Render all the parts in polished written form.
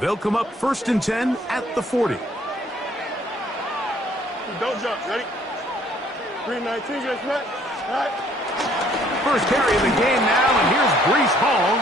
They'll come up 1st and 10 at the 40. Don't jump. Ready? 3-19, just right. All right. First carry of the game now, and here's Breece Hall.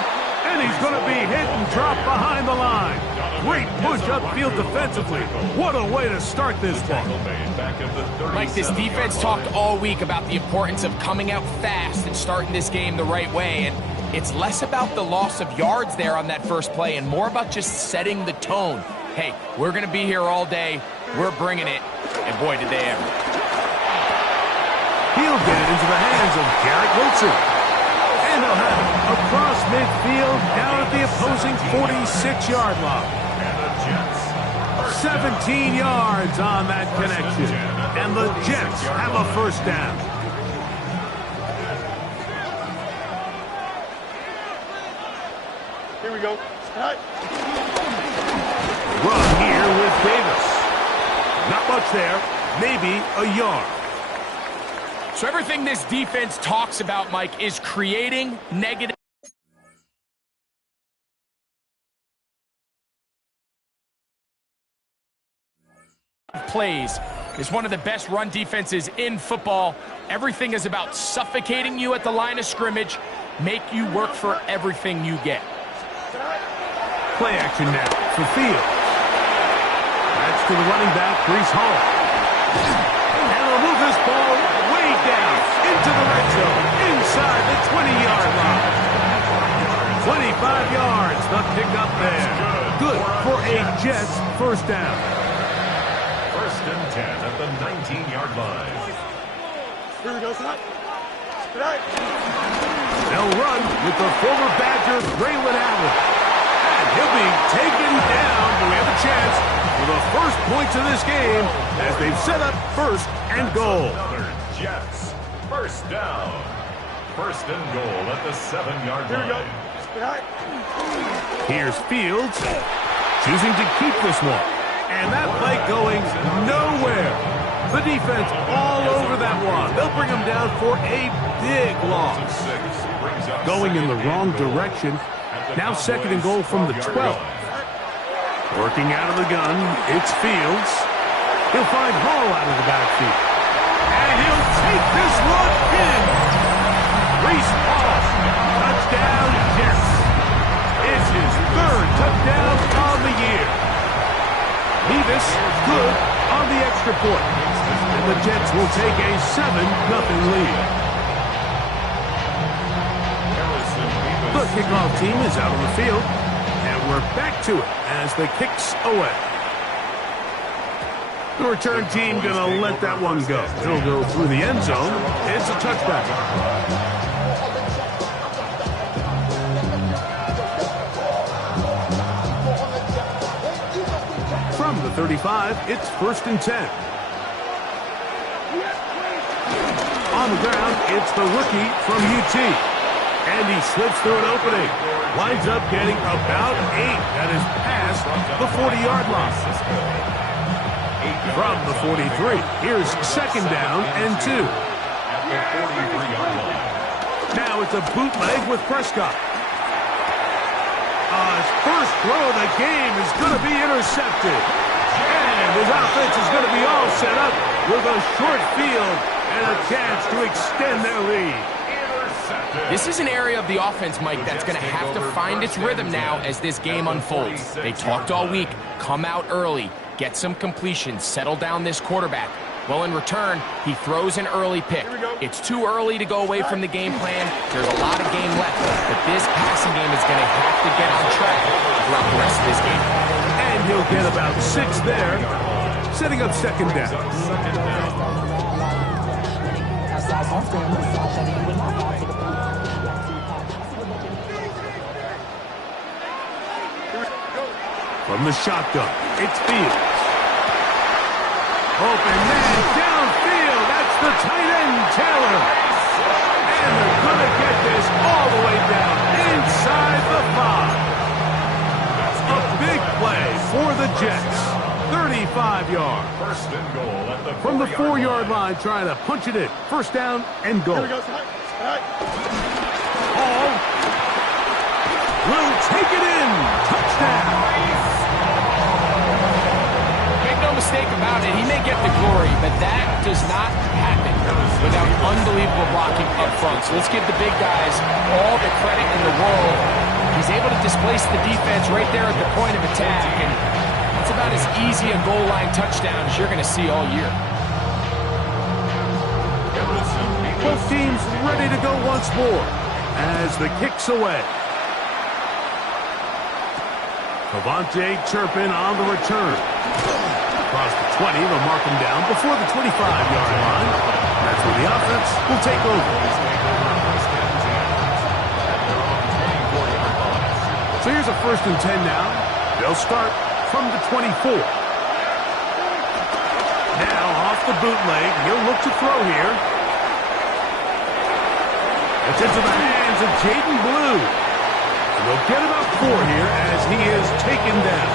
And he's going to be hit and dropped behind the line. Great push upfield defensively. What a way to start this one. Mike, this defense talked all week about the importance of coming out fast and starting this game the right way. And it's less about the loss of yards there on that first play and more about just setting the tone. Hey, we're going to be here all day. We're bringing it. And boy, did they ever. He'll get it into the hands of Garrett Wilson. And they'll have it across midfield down at the opposing 46-yard line. 17 yards on that connection. And the Jets have a first down. Here we go. All right. Run here with Davis. Not much there. Maybe a yard. So everything this defense talks about, Mike, is creating negative plays. It's one of the best run defenses in football. Everything is about suffocating you at the line of scrimmage, make you work for everything you get. Play action now for Fields. That's to the running back, Breece Hall. And they'll move this ball way down into the red zone, inside the 20-yard line. 25 yards, the pickup there. Good for a Jets first down. 1st and 10 at the 19-yard line. Here we go, son. All right. They'll run with the former Badger, Braylon Allen. And he'll be taken down. Do we have a chance for the first points of this game as they've set up 1st and goal. Another Jets. First down. 1st and goal at the 7-yard line. All right. Here's Fields choosing to keep this one. And that play going nowhere. The defense all over that one. They'll bring him down for a big loss. Going in the wrong direction. Now 2nd and goal from the 12. Working out of the gun, it's Fields. He'll find Hall out of the backfield. And he'll take this one in. Breece Hall. Touchdown, Jets. It's his 3rd touchdown on the year. Nevis good on the extra point. And the Jets will take a 7-0 lead. The kickoff team is out on the field. And we're back to it as the kick's away. The return team going to let that one go. It'll go through the end zone. It's a touchback. From the 35, it's 1st and 10. On the ground, it's the rookie from UT. And he slips through an opening. Winds up getting about 8. That is past the 40-yard line. From the 43, here's 2nd down and 2. Now it's a bootleg with Prescott. His first throw of the game is going to be intercepted. And his offense is going to be all set up with a short field and a chance to extend their lead. This is an area of the offense, Mike, that's going to have to find its rhythm now as this game unfolds. They talked all week, come out early, get some completions, settle down this quarterback. Well, in return, he throws an early pick. It's too early to go away from the game plan. There's a lot of game left, but this passing game is going to have to get on track throughout the rest of this game. And he'll get about 6 there, setting up 2nd down. From the shotgun, it's Fields. Open man downfield. That's the tight end, Taylor. And they're going to get this all the way down inside the 5. A big play for the Jets. 35 yards. 1st and goal at the 4-yard From the 4-yard line, trying to punch it in. 1st down and goal. Here we go, son. All right. Hall will take it in. Touchdown. about it, he may get the glory, but that does not happen without unbelievable blocking up front. So let's give the big guys all the credit in the world. He's able to displace the defense right there at the point of attack, and it's about as easy a goal line touchdown as you're going to see all year. Both teams ready to go once more as the kick's away. Cavante Turpin on the return. Across the 20, they'll mark him down before the 25-yard line. That's where the offense will take over. So here's a 1st and 10 now. They'll start from the 24. Now off the bootleg, he'll look to throw here. It's into the hands of Jaden Blue. And they'll get about 4 here as he is taken down.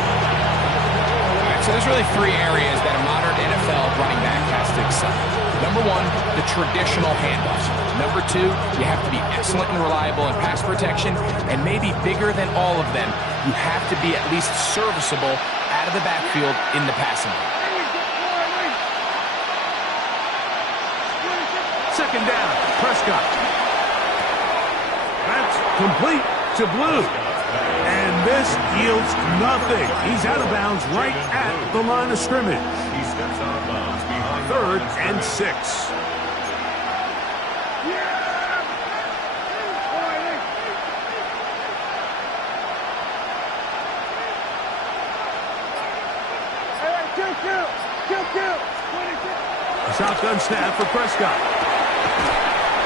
All right, so there's really 3 areas that a modern NFL running back has to excel. Number 1, the traditional handoff. Number 2, you have to be excellent and reliable in pass protection. And maybe bigger than all of them, you have to be at least serviceable out of the backfield in the passing game. 2nd down, Prescott. That's complete to Blue. And this yields nothing. He's out of bounds right at the line of scrimmage. He steps out of bounds behind 3rd and 6. A shotgun snap for Prescott.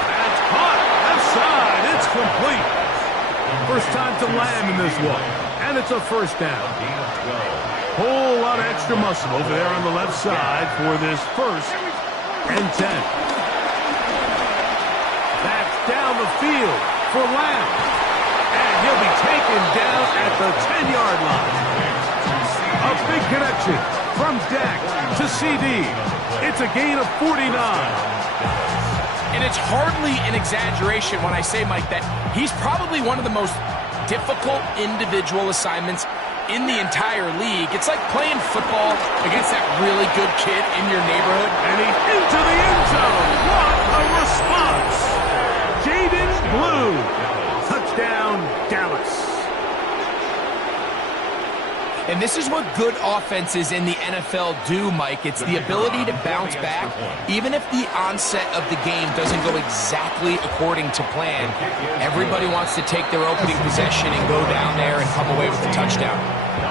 That's caught. Left side. It's complete. First time to land in this one. And it's a 1st down. Whole lot of extra muscle over there on the left side for this 1st and 10. That's down the field for Lamb. And he'll be taken down at the 10-yard line. A big connection from Dak to CD. It's a gain of 49. And it's hardly an exaggeration when I say, Mike, that he's probably one of the most difficult individual assignments in the entire league. It's like playing football against that really good kid in your neighborhood. And he's into the end zone. What a response. Jaden Blue. Touchdown, Dallas. And this is what good offenses in the NFL do, Mike. It's the ability to bounce back, even if the onset of the game doesn't go exactly according to plan. Everybody wants to take their opening possession and go down there and come away with a touchdown.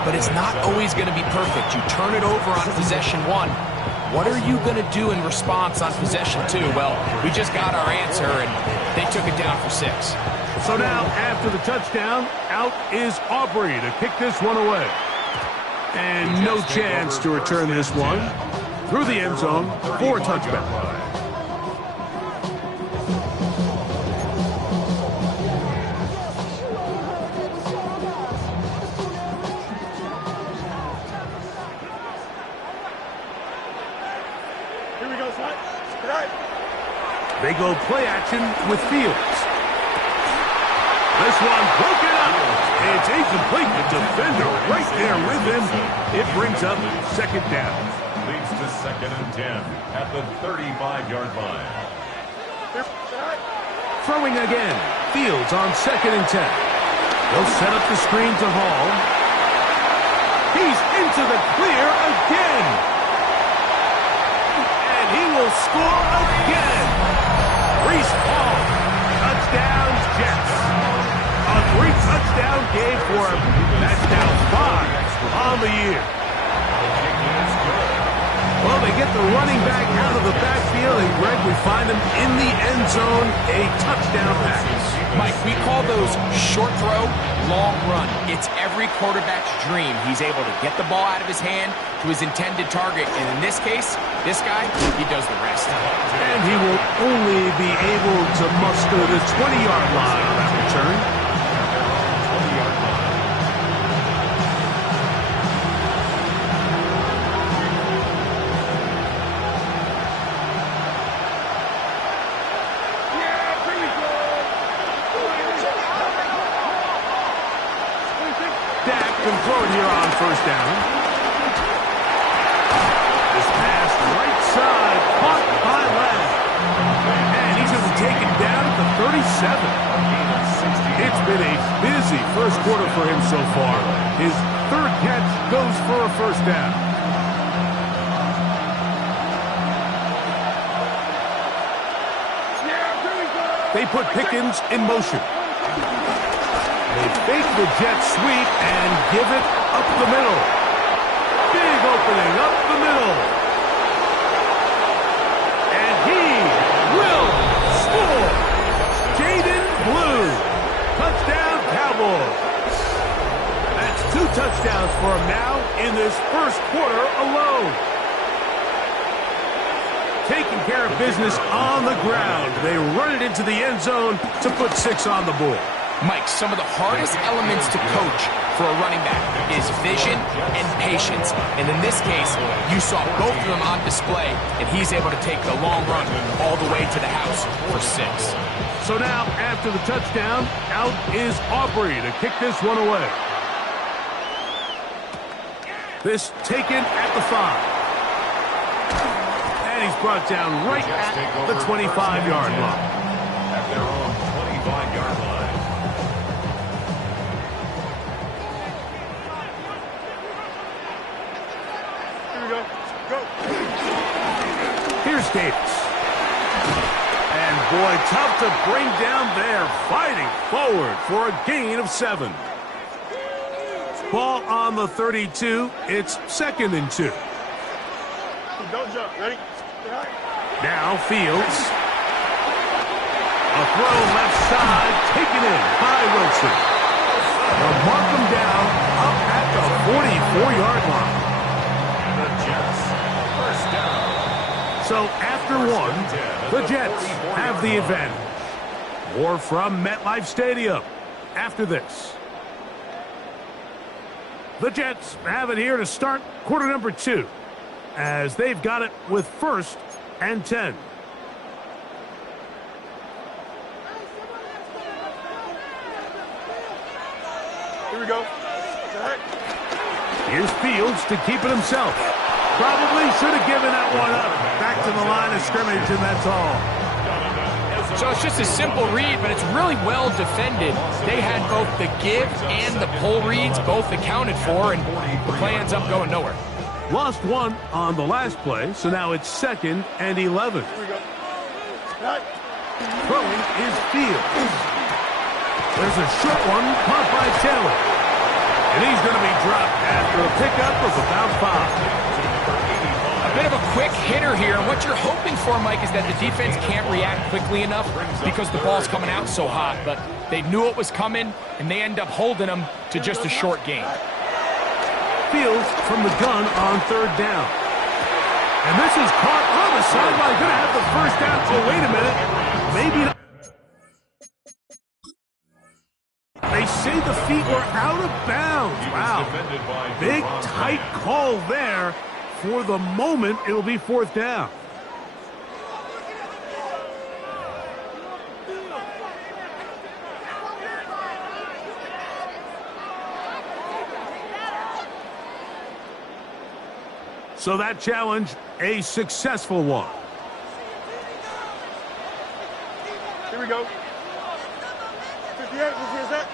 But it's not always going to be perfect. You turn it over on possession 1. What are you going to do in response on possession 2? Well, we just got our answer, and they took it down for 6. So now, after the touchdown, out is Aubrey to kick this one away. And no chance to return this one through the end zone for a touchback. Here we go, son. They go play action with Fields. This one broken up. It's incomplete. The defender right there with him. It brings up 2nd down. leads to 2nd and 10 at the 35-yard line. Throwing again. Fields on 2nd and 10. They'll set up the screen to Hall. He's into the clear again. And he will score again. Reese Hall. Touchdown, Jets. A 3-touchdown game for him. That's now 5 on the year. Well, they get the running back out of the backfield, and Greg, we find him in the end zone, a touchdown pass. Mike, we call those short throw, long run. It's every quarterback's dream. He's able to get the ball out of his hand to his intended target, and in this case, this guy, he does the rest. And he will only be able to muster the 20-yard line on that return. Dak can throw it here on 1st down. This It's been a busy first quarter for him so far. His third catch goes for a first down. They put Pickens in motion. They fake the jet sweep and give it up the middle. Big opening up the middle. And he will score. Jaden Blue. Touchdown, Cowboys. That's 2 touchdowns for him now in this first quarter alone. Taking care of business on the ground. They run it into the end zone to put 6 on the board. Mike, some of the hardest elements to coach for a running back is vision and patience. And in this case, you saw both of them on display, and he's able to take the long run all the way to the house for 6. So now, after the touchdown, out is Aubrey to kick this one away. This taken at the 5. And he's brought down right at the 25-yard line. At their own 25-yard line. Here's Davis. And boy, tough to bring down there. Fighting forward for a gain of 7. Ball on the 32. It's 2nd and 2. Don't jump. Ready? Now Fields. A throw left side. Taken in by Wilson. They'll mark him down up at the 44-yard line. The Jets, first down. So after 1, the Jets have the advantage. More from MetLife Stadium after this. The Jets have it here to start quarter number 2, as they've got it with 1st and 10. Here we go. Here's Fields to keep it himself. Probably should have given that one up. Back to the line of scrimmage, and that's all. So it's just a simple read, but it's really well defended. They had both the give and the pull reads both accounted for, and the play ends up going nowhere. Lost 1 on the last play, so now it's 2nd and 11. Throwing is Fields. There's a short one caught by Taylor. And he's going to be dropped after a pickup of about 5. A bit of a quick hitter here, and what you're hoping for, Mike, is that the defense can't react quickly enough because the ball's coming out so hot. But they knew it was coming, and they end up holding them to just a short gain. Fields from the gun on 3rd down. And this is caught on the sideline. Going to have the first down. Oh, wait a minute. Maybe not. They say the feet were out of bounds. Wow. Big, tight call there. For the moment, it'll be 4th down. So that challenge, a successful one. Here we go. 58, is that?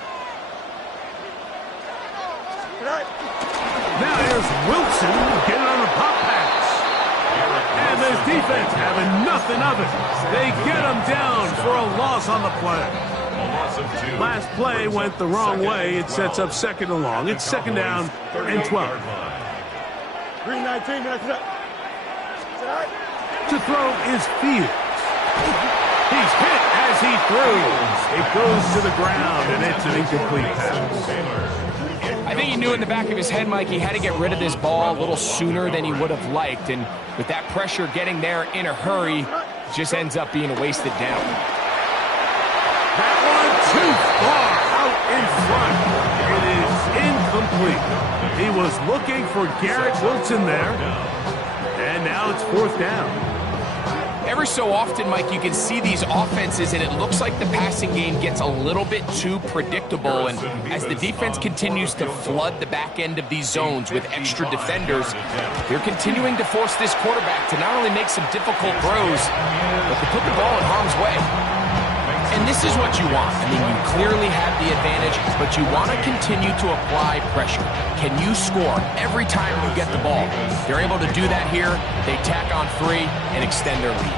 Now here's Wilson getting on the pop pass. And this defense having nothing of it. They get him down for a loss on the play. Last play went the wrong way. It sets up 2nd and long. It's 2nd down and 12. 319, To throw is Fields. He's hit as he throws. It goes to the ground, and it's an incomplete pass. I think he knew in the back of his head, Mike, he had to get rid of this ball a little sooner than he would have liked. And with that pressure getting there in a hurry, it just ends up being a wasted down. That one too far out in front. It is incomplete. He was looking for Garrett Wilson there. And now it's 4th down. Every so often, Mike, you can see these offenses, and it looks like the passing game gets a little bit too predictable. And as the defense continues to flood the back end of these zones with extra defenders, they're continuing to force this quarterback to not only make some difficult throws, but to put the ball in harm's way. And this is what you want. I mean, you clearly have the advantage, but you want to continue to apply pressure. Can you score every time you get the ball? They're able to do that here. They tack on 3 and extend their lead.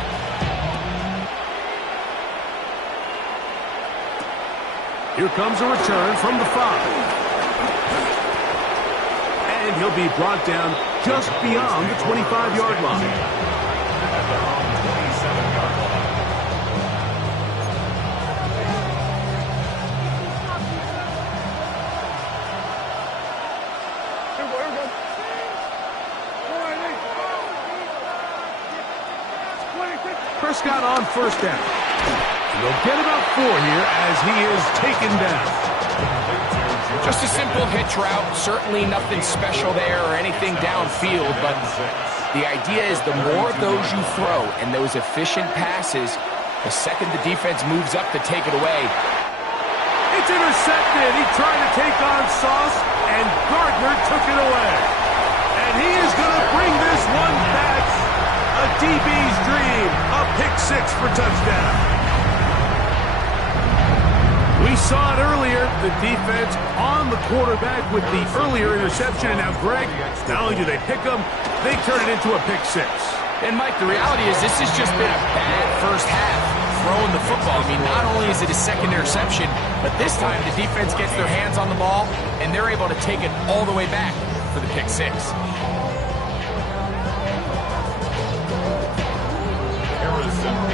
Here comes a return from the 5. And he'll be brought down just beyond the 25-yard line. At the home 27-yard line. Prescott on first down. They'll get about 4 here as he is taken down. Just a simple hitch route. Certainly nothing special there or anything downfield, but the idea is the more of those you throw and those efficient passes, the second the defense moves up to take it away. It's intercepted. He tried to take on Sauce, and Gardner took it away. And he is going to bring this one back. A DB's dream. A pick 6 for touchdown. We saw it earlier, the defense on the quarterback with the earlier interception. And now, Greg, not only do they pick him, they turn it into a pick 6. And, Mike, the reality is this has just been a bad first half throwing the football. I mean, not only is it a second interception, but this time the defense gets their hands on the ball, and they're able to take it all the way back for the pick 6.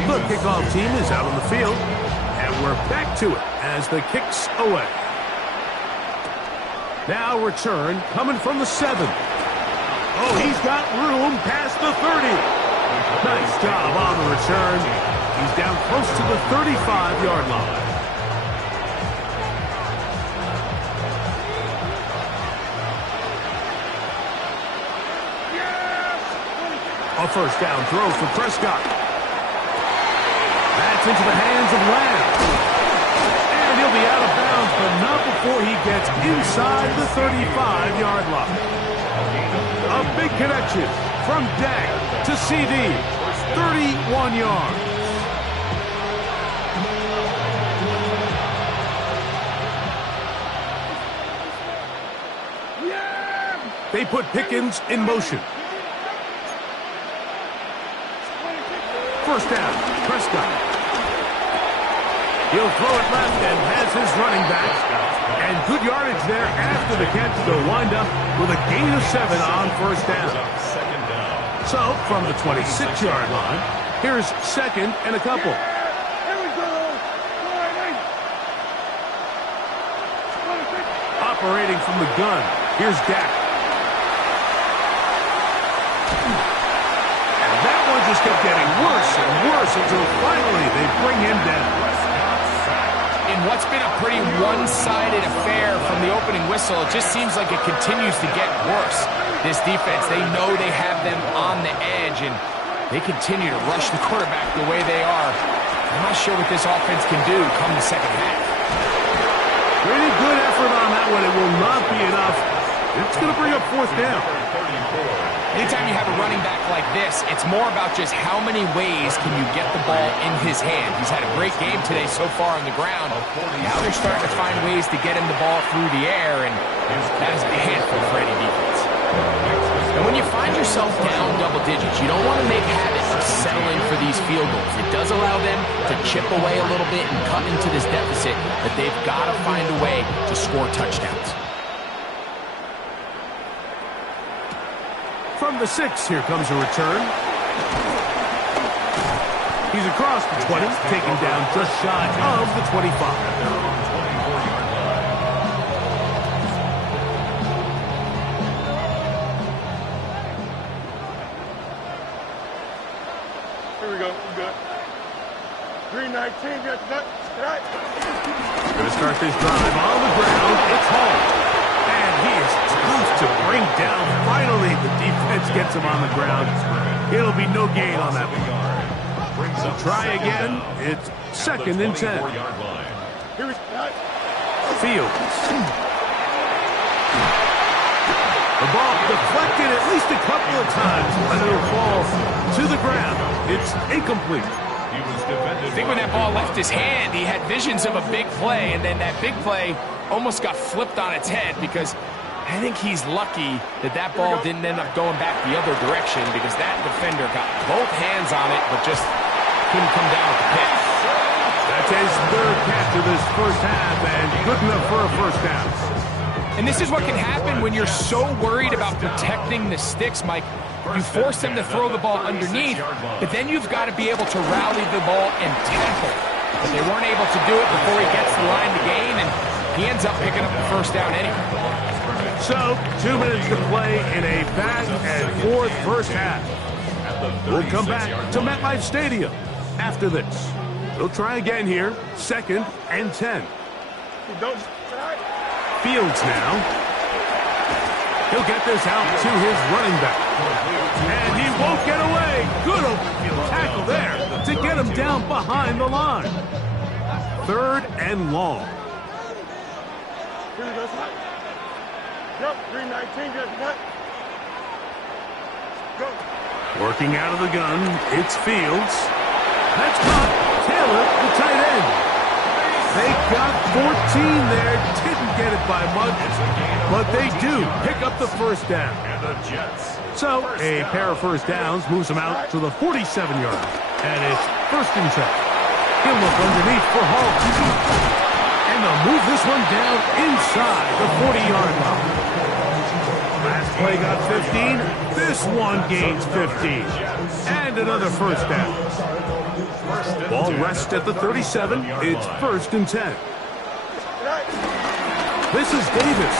The kickoff team is out on the field, and we're back to it as the kick's away. Now return coming from the 7. Oh, he's got room past the 30. Nice job on the return. He's down close to the 35-yard line. A first down throw for Prescott. That's into the hands of Lamb. And he'll be out of bounds, but not before he gets inside the 35-yard line. A big connection from Dak to CD. 31 yards. They put Pickens in motion. First down, Prescott. He'll throw it left and has his running back. And good yardage there after the catch. They'll wind up with a gain of 7 on first down. So, from the 26-yard line, here's second and a couple. Operating from the gun, here's Dak. And that one just kept getting worse and worse until finally they bring him down. In what's been a pretty one-sided affair from the opening whistle, it just seems like it continues to get worse. This defense, they know they have them on the edge, and they continue to rush the quarterback the way they are. I'm not sure what this offense can do come the second half. Pretty good effort on that one. It will not be enough. It's going to bring up fourth down. Anytime you have a running back like this, it's more about just how many ways can you get the ball in his hand. He's had a great game today so far on the ground. Now they're starting to find ways to get him the ball through the air, and that is a handful for any defense. And when you find yourself down double digits, you don't want to make habit of settling for these field goals. It does allow them to chip away a little bit and cut into this deficit, but they've got to find a way to score touchdowns. From the 6, here comes a return. He's across the 20, taken down just shy of the 25. Here we go. We good. 319. Got that. Going to start this drive on the ground. It's home. And he is tough to bring down. Finally, the defense gets him on the ground. It'll be no gain on that one. Try again. It's second and 10. Fields. The ball deflected at least a couple of times, but it'll fall to the ground. It's incomplete. He was defended. I think when that ball left his hand, he had visions of a big play, and then that big play almost got flipped on its head because I think he's lucky that that ball didn't end up going back the other direction because that defender got both hands on it but just couldn't come down with the pick. That's his third catch of this first half and good enough for a first down. And this is what can happen when you're so worried about protecting the sticks, Mike. You force them to throw the ball underneath, but then you've got to be able to rally the ball and tackle. But they weren't able to do it before he gets the line to gain, and he ends up picking up the first down anyway. So, 2 minutes to play in a back-and-forth first half. We'll come back to MetLife Stadium after this. We'll try again here, 2nd and 10. Fields now. He'll get this out to his running back. And he won't get away. Good open field tackle there to get him down behind the line. 3rd and long. Working out of the gun, it's Fields. That's caught. Taylor, the tight end. They got 14 there. Didn't get it by much, but they do pick up the first down. So, a pair of first downs moves them out to the 47-yard. And it's 1st and 10. He'll look underneath for Hall. And they'll move this one down inside the 40-yard line. Last play got 15. This one gains 15. And another first down. Ball rests at the 37. It's 1st and 10. This is Davis.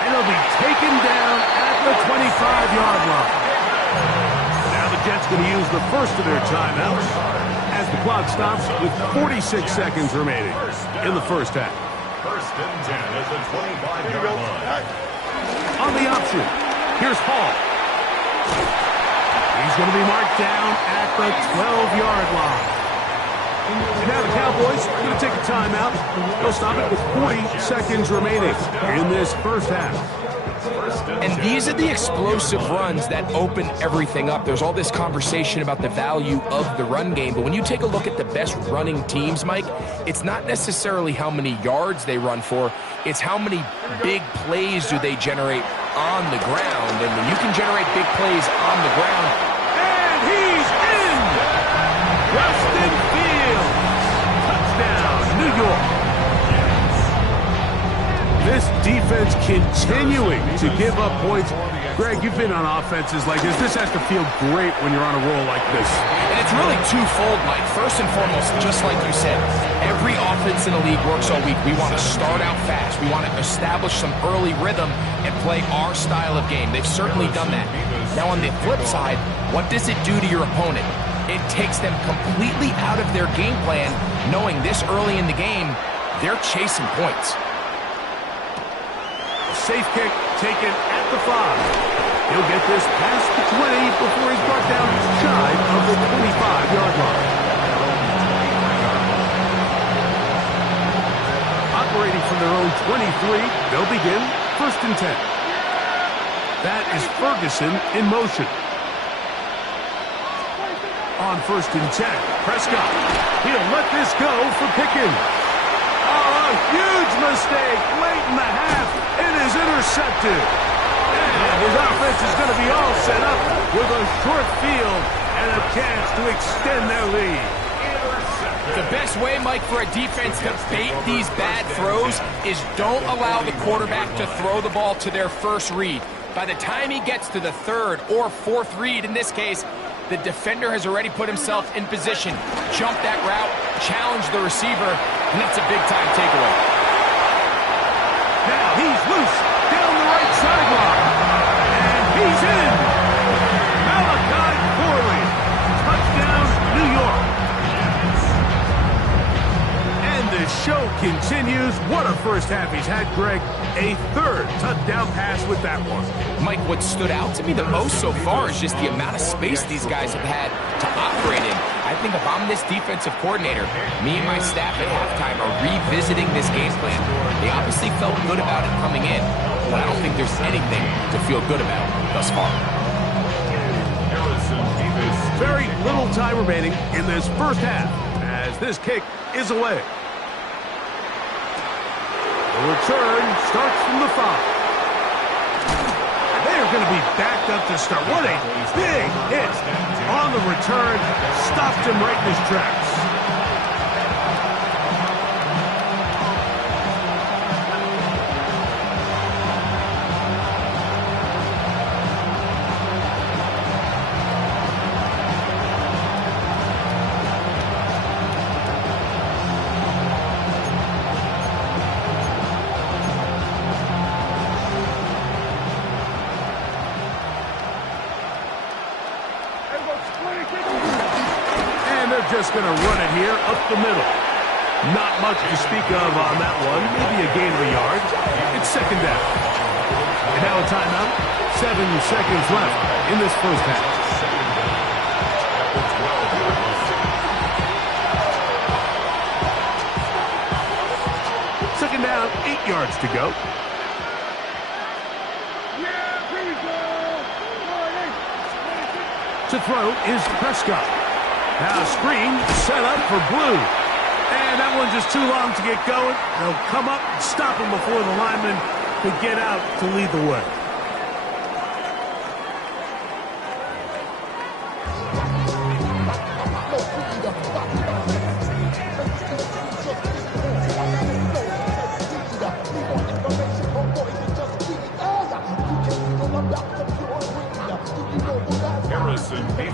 And he'll be taken down at the 25-yard line. Now the Jets going to use the first of their timeouts as the clock stops with 46 seconds remaining in the first half. 1st and 10 at the 25-yard line. On the option, here's Hall. He's going to be marked down at the 12-yard line. And now the Cowboys are going to take a timeout. They'll stop it with 40 seconds remaining in this first half. And these are the explosive runs that open everything up. There's all this conversation about the value of the run game, but when you take a look at the best running teams, Mike, it's not necessarily how many yards they run for, it's how many big plays do they generate on the ground. And when you can generate big plays on the ground, and he's in! Justin Fields! Touchdown, New York! This defense continuing to give up points. Greg, you've been on offenses like this. This has to feel great when you're on a roll like this. And it's really twofold, Mike. First and foremost, just like you said, every offense in the league works all week. We want to start out fast. We want to establish some early rhythm and play our style of game. They've certainly done that. Now, on the flip side, what does it do to your opponent? It takes them completely out of their game plan, knowing this early in the game, they're chasing points. Safe kick taken at the 5. He'll get this past the 20 before he's brought down shy of the 25-yard line. Operating from their own 23, they'll begin 1st and 10. That is Ferguson in motion. On 1st and 10, Prescott. He'll let this go for Pickens. Oh, a huge mistake late in the half. It is intercepted. And his offense is going to be all set up with a short field and a chance to extend their lead. The best way, Mike, for a defense to bait these bad throws is don't allow the quarterback to throw the ball to their first read. By the time he gets to the 3rd or 4th read, in this case, the defender has already put himself in position, jump that route, challenge the receiver, and that's a big-time takeaway. Now he's loose down the right sideline. And he's in. Malachi Corley. Touchdown, New York. And the show continues. What a first half he's had, Greg. A 3rd touchdown pass with that one. Mike, what stood out to me the most so far is just the amount of space these guys have had to operate in. I think if I'm this defensive coordinator, me and my staff at halftime are revisiting this game plan. They obviously felt good about it coming in, but I don't think there's anything to feel good about thus far. Very little time remaining in this first half as this kick is away. The return starts from the 5. They're going to be backed up to start. What a big hit on the return. Stopped him right in his tracks. Just going to run it here up the middle. Not much to speak of on that one. Maybe a gain of a yard. It's second down. And now a timeout. 7 seconds left in this first half. Second down, 8 yards to go. To throw is Prescott. Now a screen set up for Blue. And that one's just too long to get going. They'll come up and stop him before the lineman could get out to lead the way.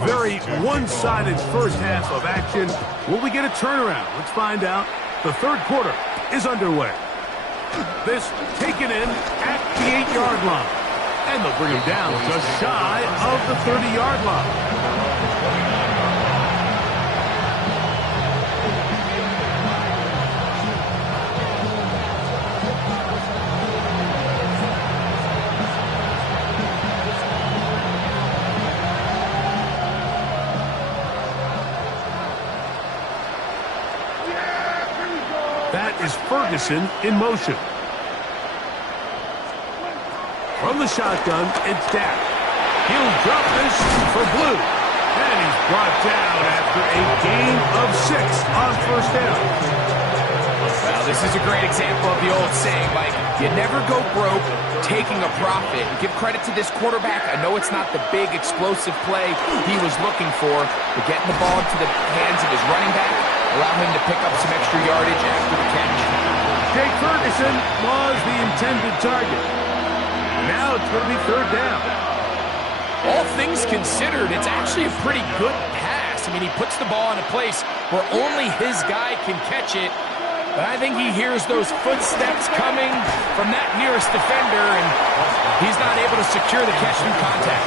Very one-sided first half of action. Will we get a turnaround? Let's find out. The third quarter is underway. This taken in at the 8-yard line. And they'll bring him down just shy of the 30-yard line. That is Ferguson in motion. From the shotgun, it's Dak. He'll drop this for Blue. And he's brought down after a gain of 6 on first down. Well, this is a great example of the old saying, Mike. You never go broke taking a profit. Give credit to this quarterback. I know it's not the big explosive play he was looking for, but getting the ball into the hands of his running back, allow him to pick up some extra yardage after the catch. Jake Ferguson was the intended target. Now it's going to be third down. All things considered, it's actually a pretty good pass. I mean, he puts the ball in a place where only his guy can catch it. But I think he hears those footsteps coming from that nearest defender, and he's not able to secure the catch through contact.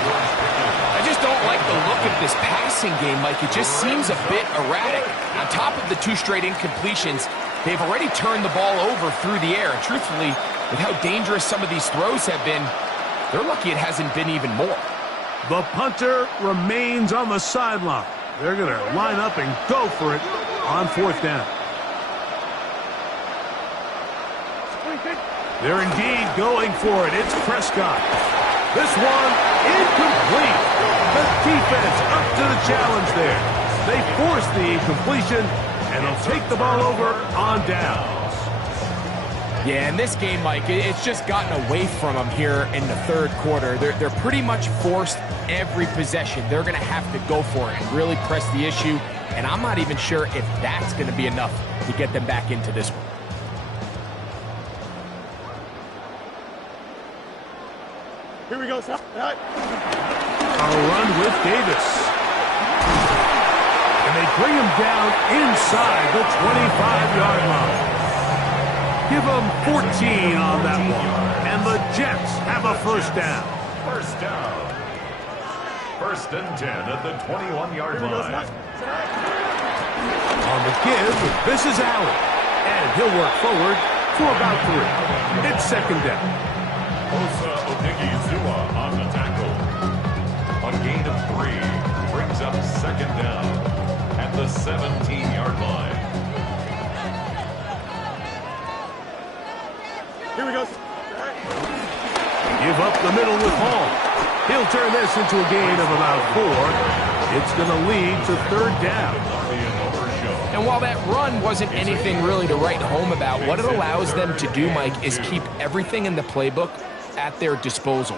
I just don't like the look of this passing game, Mike. It just seems a bit erratic. On top of the 2 straight incompletions, they've already turned the ball over through the air. And truthfully, with how dangerous some of these throws have been, they're lucky it hasn't been even more. The punter remains on the sideline. They're going to line up and go for it on fourth down. They're indeed going for it. It's Prescott. This one incomplete. The defense up to the challenge there. They force the incompletion, and they'll take the ball over on downs. Yeah, in this game, Mike, it's just gotten away from them here in the third quarter. They're pretty much forced every possession. They're going to have to go for it and really press the issue, and I'm not even sure if that's going to be enough to get them back into this one. Here we go, Sal. A run with Davis. And they bring him down inside the 25-yard line. Give them 14 on that one. And the Jets have a first down. First down. First and 10 at the 21-yard line. On the give, this is Allen. And he'll work forward for about 3. It's second down. Osa Odigizua on the tackle. A gain of 3 brings up second down at the 17-yard line. Here we go. Give up the middle with Hall. He'll turn this into a gain of about 4. It's going to lead to third down. And while that run wasn't anything really to write home about, what it allows them to do, Mike, is keep everything in the playbook at their disposal.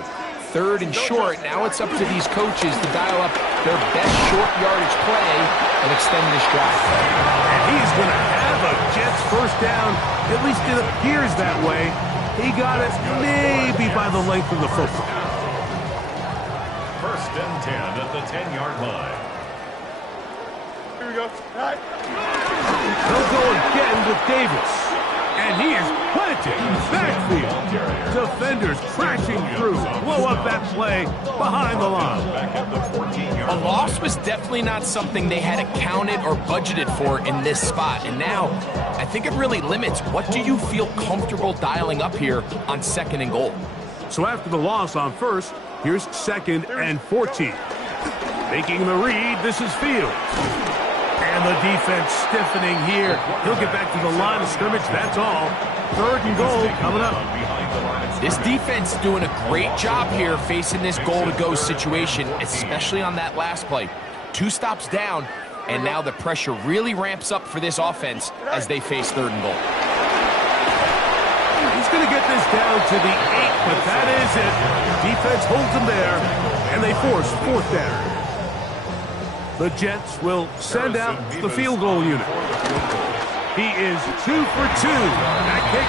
Third and short, now it's up to these coaches to dial up their best short yardage play and extend this drive. And he's going to have a Jets first down. At least it appears that way. He got it maybe by the length of the football. First and 10 at the 10-yard line. Here we go. All right. They'll go again with Davis. And he is planted in the backfield. Defenders crashing through. Blow up that play behind the line. A loss was definitely not something they had accounted or budgeted for in this spot. And now, I think it really limits what do you feel comfortable dialing up here on second and goal. So after the loss on first, here's second and 14. Making the read, this is Fields. And the defense stiffening here. He'll get back to the line of scrimmage, that's all. Third and goal coming up. This defense doing a great job here facing this goal-to-go situation, especially on that last play. 2 stops down, and now the pressure really ramps up for this offense as they face third and goal. He's going to get this down to the 8, but that is it. Defense holds him there, and they force fourth down. The Jets will send out the field goal unit. He is 2 for 2. That kick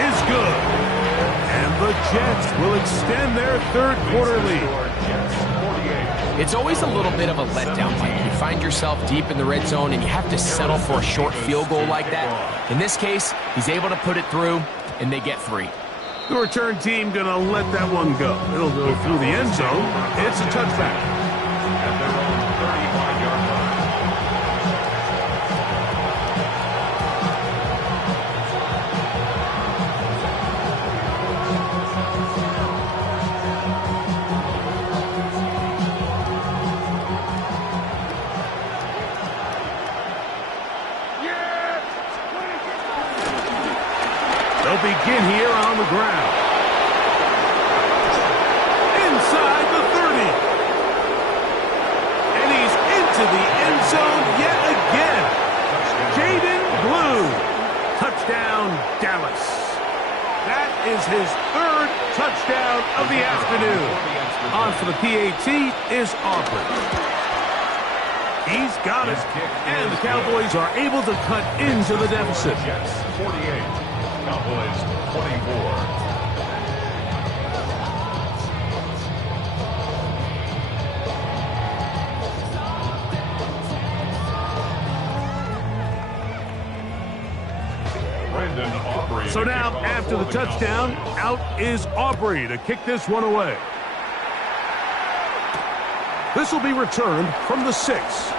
is good. And the Jets will extend their third quarter lead. It's always a little bit of a letdown, Mike. You find yourself deep in the red zone and you have to settle for a short field goal like that. In this case, he's able to put it through, and they get 3. The return team going to let that one go. It'll go through the end zone. It's a touchback. At their own 35-yard line. They'll begin here on the ground. Inside the 30. And he's into the end zone yet again. Jaden Blue. Touchdown, Dallas. That is his 3rd touchdown of the afternoon. On for the PAT is Aubrey. He's got it. And the Cowboys are able to cut into the deficit. Jets 48. Cowboys 24. So now, after the touchdown, out is Aubrey to kick this one away. This will be returned from the 6.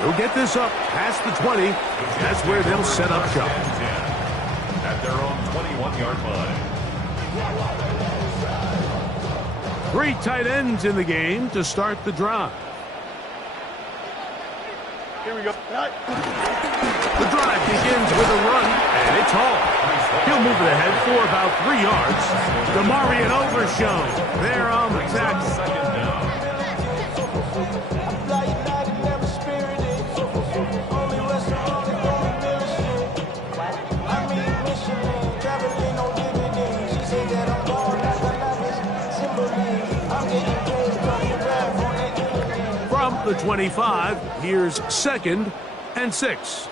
They'll get this up past the 20. That's where they'll set up shop. At their own 21-yard line. 3 tight ends in the game to start the drive. Here we go. All right. The drive begins with a run, and it's Hall. He'll move it ahead for about 3 yards. DeMarion Overshown there on the tackle. Second down. From the 25, here's second and 6.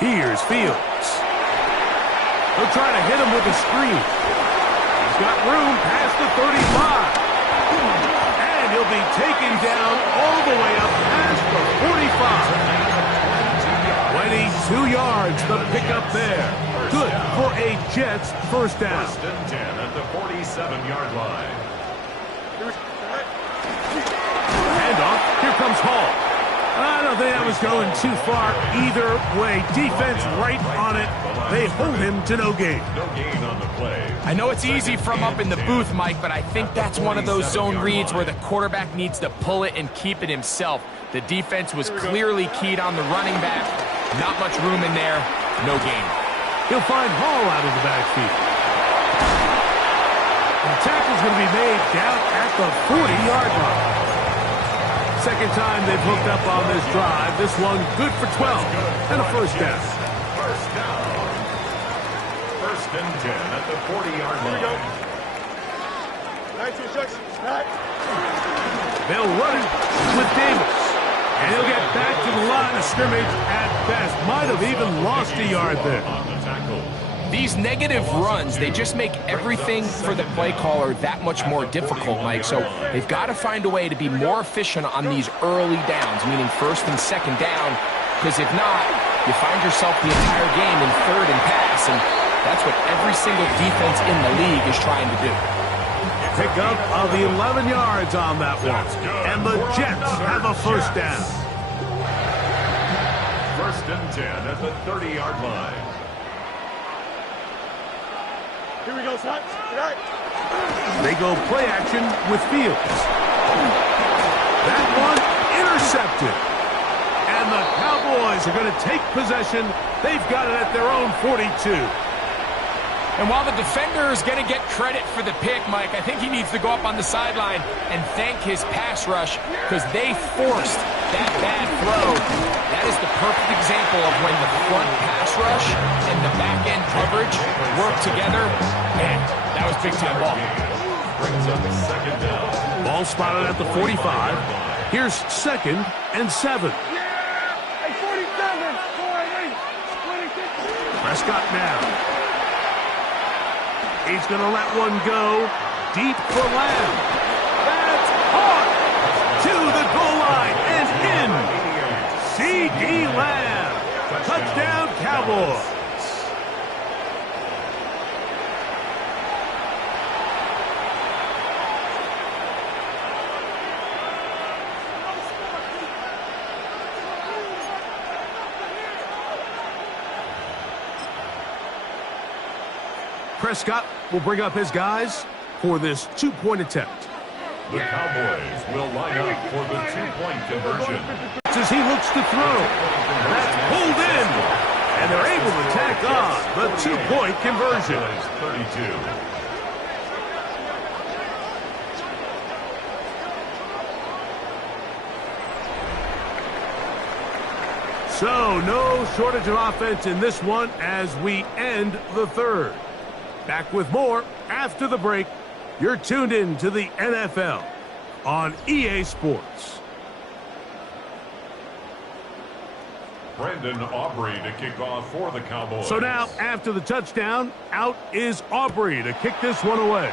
Here's Fields. He'll try to hit him with a screen. He's got room past the 35. And he'll be taken down all the way up past the 45. 22 yards, the pickup there. Good for a Jets first down. First and 10 at the 47-yard line. Handoff. Here comes Hall. I don't think that was going too far either way. Defense right on it. They hold him to no gain. No gain on the play. I know it's easy from up in the booth, Mike, but I think that's one of those zone reads where the quarterback needs to pull it and keep it himself. The defense was clearly keyed on the running back. Not much room in there. No gain. He'll find Hall out of the backfield. And the tackle's going to be made down at the 40-yard line. Second time they've hooked up on this drive. This one good for 12 and a first down. First down. First and 10 at the 40-yard line. 19 seconds. Back. They'll run it with Davis. And he'll get back to the line of scrimmage at best. Might have even lost a yard there. On the tackle. These negative runs, they just make everything for the play caller that much more difficult, Mike. So they've got to find a way to be more efficient on these early downs, meaning first and second down, because if not, you find yourself the entire game in third and pass, and that's what every single defense in the league is trying to do. Pick up of the 11 yards on that one. And the Jets have a first down. First and 10 at the 30-yard line. Here we go, son. Right. They go play action with Fields. That one intercepted. And the Cowboys are going to take possession. They've got it at their own 42. And while the defender is going to get credit for the pick, Mike, I think he needs to go up on the sideline and thank his pass rush because they forced that bad throw. That is the perfect example of when the front pass rush and the back end coverage work together. Man, that was big-time ball. Brings up second down. Ball spotted at the 45. Here's second and 7. Hey, 47. 26. Prescott now. He's going to let one go deep for Lamb. That's hard to the goal line and in. C.D. Lamb. Touchdown, Cowboys. Prescott will bring up his guys for this two-point attempt. The Cowboys will line up for the two-point conversion. As he looks to throw, that's pulled in, and they're able to tack on the two-point conversion. 32. So no shortage of offense in this one as we end the third. Back with more after the break. You're tuned in to the NFL on EA Sports. Brandon Aubrey to kick off for the Cowboys. So now, after the touchdown, out is Aubrey to kick this one away.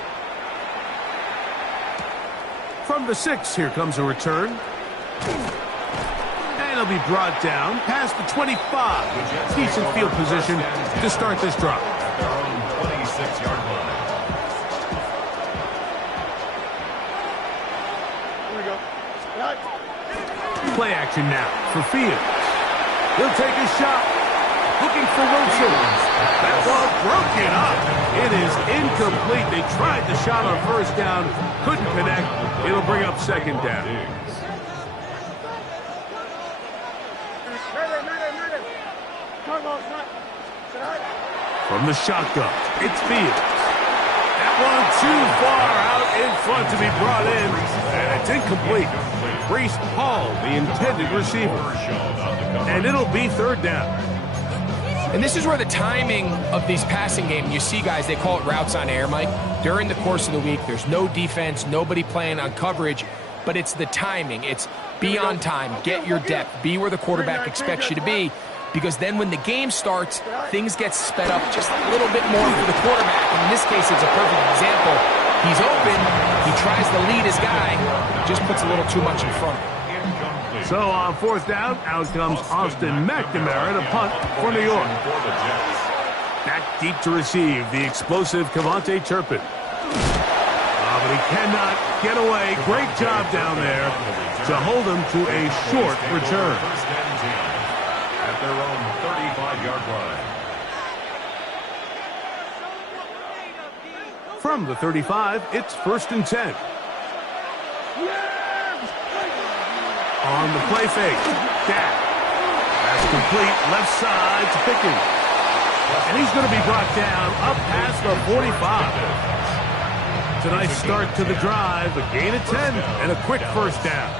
From the 6, here comes a return. And he'll be brought down past the 25. Decent field position to start this drive. At their own 26-yard line. Here we go. Right. Play action now for Fields. He'll take a shot. Looking for Wilson. That ball broken up. It is incomplete. They tried the shot on first down. Couldn't connect. It'll bring up second down. From the shotgun, it's Fields. That one too far out in front to be brought in, and it's incomplete. Breece Hall, the intended receiver. And it'll be third down. And this is where the timing of these passing games, you see guys, they call it routes on air, Mike. During the course of the week, there's no defense, nobody playing on coverage, but it's the timing. It's be on time, get your depth, be where the quarterback expects you to be. Because then when the game starts, things get sped up just a little bit more for the quarterback. And in this case, it's a perfect example. He's open. He tries to lead his guy. Just puts a little too much in front of him. So on fourth down, out comes Austin McNamara to punt for New York. Back deep to receive the explosive Kevontae Turpin. But he cannot get away. Great job down there to hold him to a short return. At their own 35-yard line. From the 35, it's first and 10. On the play fake, Dak. That's complete, left side to Pickens. And he's going to be brought down up past the 45. It's a nice start to the drive, a gain of 10, and a quick first down.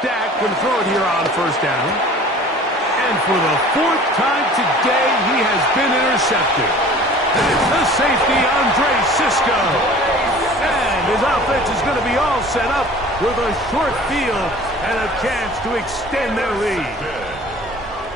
Dak can throw it here on first down. And for the fourth time today, he has been intercepted. That's the safety, Andre Cisco. And his offense is going to be all set up with a short field and a chance to extend their lead.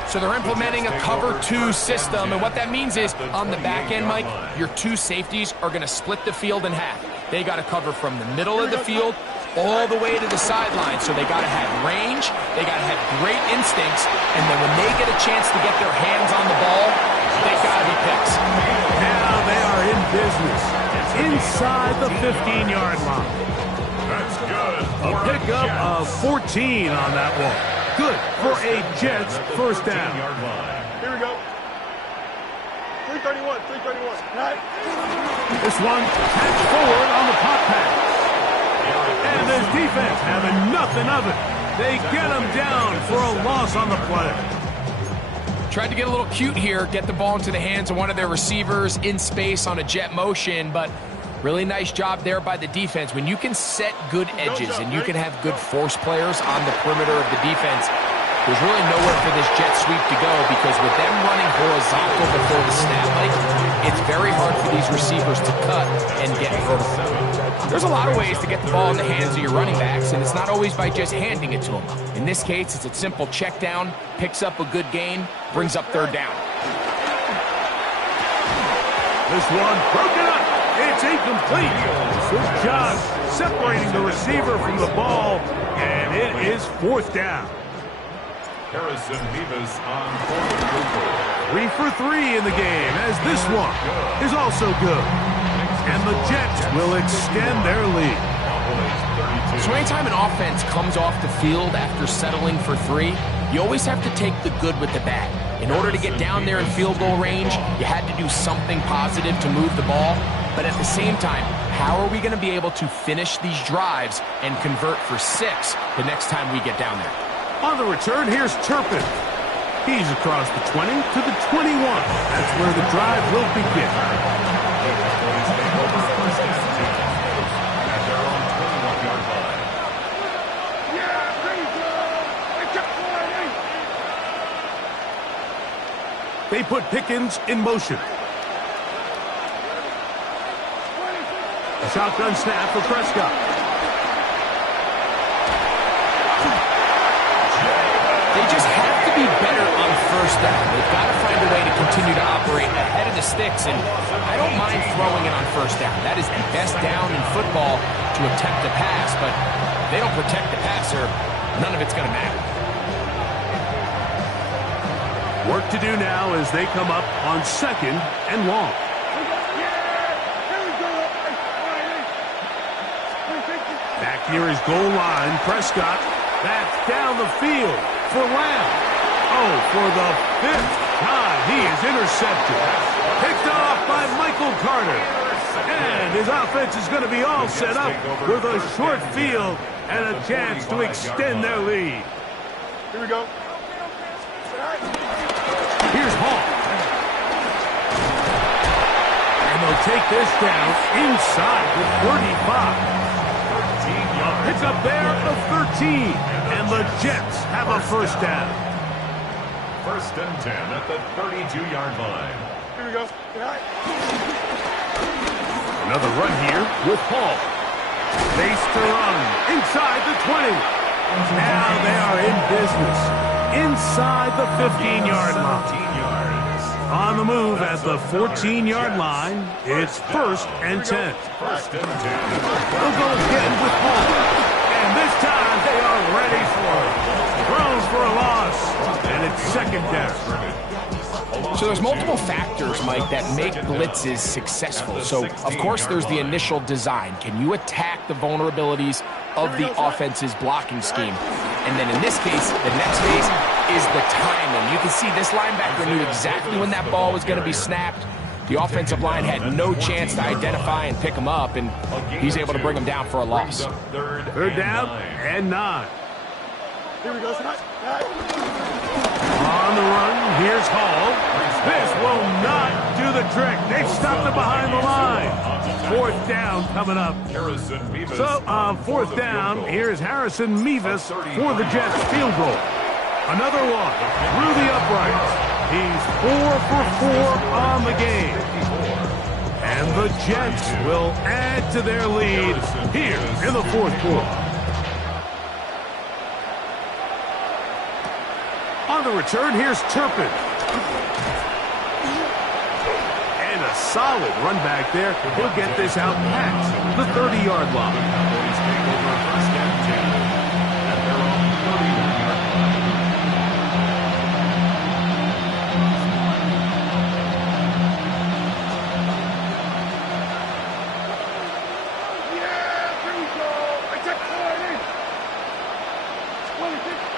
So they're implementing a cover 2 system, and what that means is on the back end, Mike, your 2 safeties are going to split the field in half. They got to cover from the middle of the field all the way to the sideline. So they got to have range, they got to have great instincts, and then when they get a chance to get their hands on the ball, they got to be picks. Now they are in business inside the 15-yard line. That's good. A pickup of 14 on that one. Good for a Jets first down. Here we go. 331, 331. This one patch forward on the pop pass. And this defense having nothing of it. They get him down for a loss on the play. Tried to get a little cute here, get the ball into the hands of one of their receivers in space on a jet motion, but really nice job there by the defense. When you can set good edges and you can have good force players on the perimeter of the defense, there's really nowhere for this jet sweep to go, because with them running horizontal before the snap, Mike, it's very hard for these receivers to cut and get vertical. There's a lot of ways to get the ball in the hands of your running backs, and it's not always by just handing it to them. In this case, it's a simple check down, picks up a good gain, brings up third down. This one broken up. It's incomplete. Good job separating the receiver from the ball, and it is fourth down. Harrison Beavis on 4th and 3 for 3 in the game, as this one is also good. And the Jets will extend their lead. So anytime an offense comes off the field after settling for 3, you always have to take the good with the bad. In order to get down there in field goal range, you had to do something positive to move the ball. But at the same time, how are we going to be able to finish these drives and convert for 6 the next time we get down there? On the return, here's Turpin. He's across the 20 to the 21. That's where the drive will begin. They put Pickens in motion. A shotgun snap for Prescott. They just have to be better on first down. They've got to find a way to continue to operate ahead of the sticks, and I don't mind throwing it on first down. That is the best down in football to attempt a pass, but if they don't protect the passer, none of it's going to matter. Work to do now as they come up on 2nd and long. Back near his goal line, Prescott. That's down the field for Lamb. Oh, for the 5th time, he is intercepted. Picked off by Michael Carter. And his offense is going to be all set up with a short field and a chance to extend their lead. Here we go. Here's Hall. And they'll take this down inside the 35. Pick up there of 13. And the Jets have a first down. 1st and 10 at the 32-yard line. Here we go. Another run here with Hall. Base to run inside the 20. Now they are in business inside the 15-yard line. On the move at the 14-yard line, it's 1st and 10. 1st and 10. They'll go again with Hall. And this time they are ready for it. Throws for a loss. And it's 2nd down. So there's multiple factors, Mike, that make blitzes successful. So, of course, there's the initial design. Can you attack the vulnerabilities of the offense's blocking scheme? And then in this case, the next phase is the timing. You can see this linebacker knew exactly when that ball was going to be snapped. The offensive line had no chance to identify and pick him up, and he's able to bring him down for a loss. Third down and 9. Here we go. On the run, here's Hall. This will not do the good trick. They've stopped it behind the line. Fourth down coming up. So, fourth down, here's Harrison Mevis for the Jets field goal. Another one through the uprights. He's 4 for 4 on the game. And the Jets will add to their lead here in the fourth quarter. On the return, here's Turpin. And a solid run back there. He'll get this out past the 30-yard line.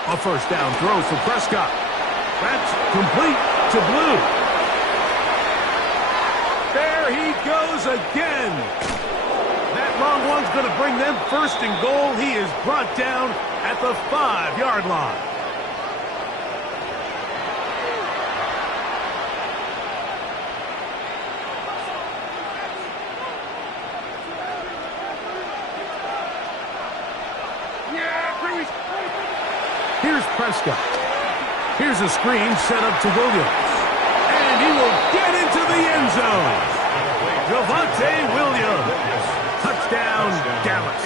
A first down throw for Prescott. That's complete to Blue. There he goes again. That long one's going to bring them first and goal. He is brought down at the 5-yard line. Here's Prescott. Here's a screen set up to Williams. And he will get into the end zone. Javonte Williams. Touchdown, Dallas.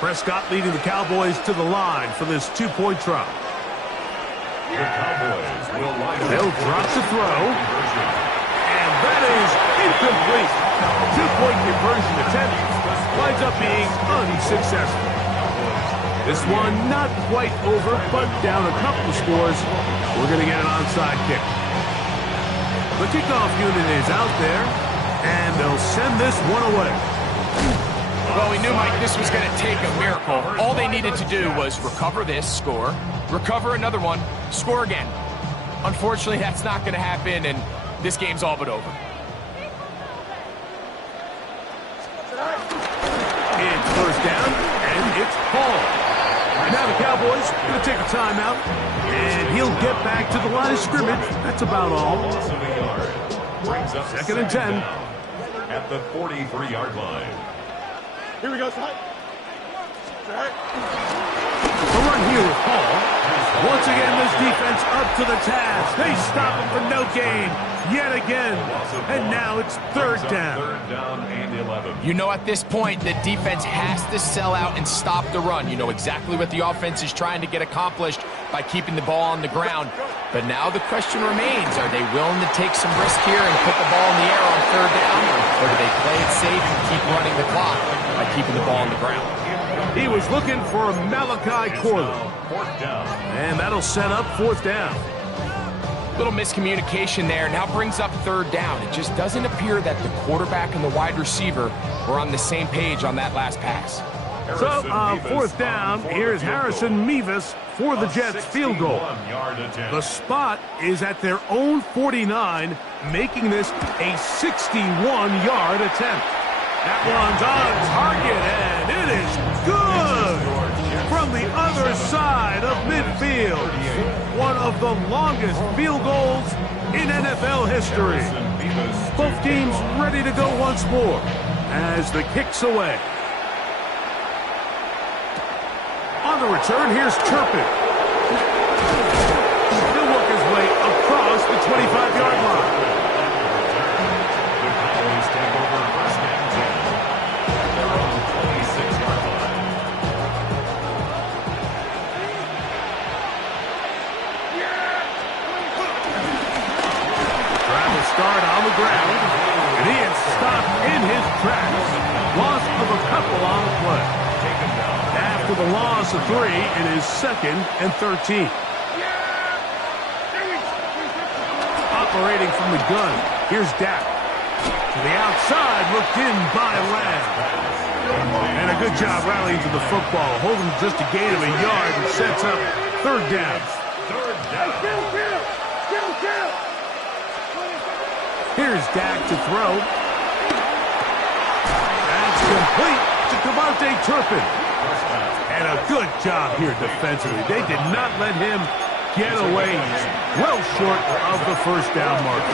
Prescott leading the Cowboys to the line for this two-point try. The Cowboys will line up. They'll drop the throw. And that is incomplete. Two-point conversion attempt winds up being unsuccessful. This one not quite over, but down a couple of scores. We're going to get an onside kick. The kickoff unit is out there, and they'll send this one away. Well, we knew, Mike, this was going to take a miracle. All they needed to do was recover this, score, recover another one, score again. Unfortunately, that's not going to happen, and this game's all but over. It's first down, and it's Paul. Now the Cowboys going to take a timeout, and he'll get back to the line of scrimmage. That's about all. Second and 10. At the 43-yard line. Here we go, slide. The run here with Paul. Once again, this defense up to the task. They stop him for no gain yet again. And now it's third down. Third down and 11. You know at this point the defense has to sell out and stop the run. You know exactly what the offense is trying to get accomplished by keeping the ball on the ground. But now the question remains, are they willing to take some risk here and put the ball in the air on third down? Or do they play it safe and keep running the clock by keeping the ball on the ground? He was looking for a Malachi Corley. And that'll set up fourth down. Little miscommunication there. Now brings up third down. It just doesn't appear that the quarterback and the wide receiver were on the same page on that last pass. So, fourth down, here's Harrison Mevis for the Jets field goal. The spot is at their own 49, making this a 61-yard attempt. That one's on target, and it is good from the other side of midfield. One of the longest field goals in NFL history. Both teams ready to go once more as the kick's away. On the return, here's Turpin. He'll work his way across the 25-yard line. The Cowboys take over first and 10. They're on the 26-yard line. Trying to start on the ground, and he is stopped in his tracks. Loss of a couple on the play. After the loss of 3, it is second and 13. Operating from the gun, here's Dak. To the outside, looked in by Lamb. And a good job rallying to the football, holding just a gain of a yard and sets up third down. Here's Dak to throw. That's complete to Devontae Turpin. And a good job here defensively. They did not let him get away. He's well short of the first down marker.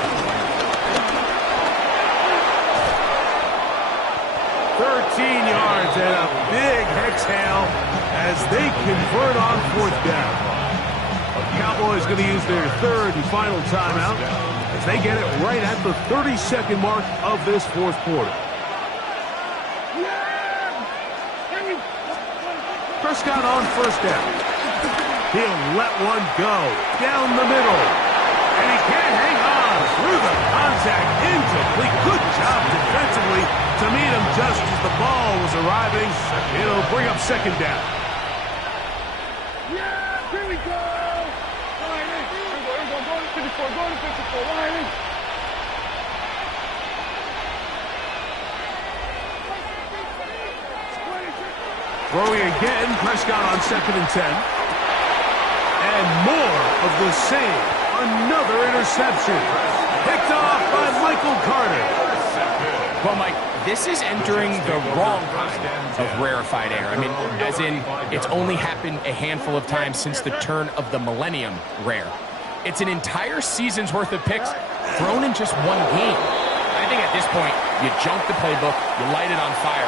13 yards and a big exhale as they convert on fourth down. Cowboys going to use their third and final timeout as they get it right at the 32nd mark of this fourth quarter. Prescott on first down. He'll let one go down the middle. And he can't hang on through the contact. Incomplete. Good job defensively to meet him just as the ball was arriving. It'll bring up second down. Yeah, here we go. Go to 54, go to 54, Riley. Throwing again, Prescott on 2nd and 10. And more of the same. Another interception. Picked off by Michael Carter. Well, Mike, this is entering the wrong kind of rarefied air. I mean, as in, it's only happened a handful of times since the turn of the millennium rare. It's an entire season's worth of picks thrown in just one game. I think at this point, you jump the playbook, you light it on fire,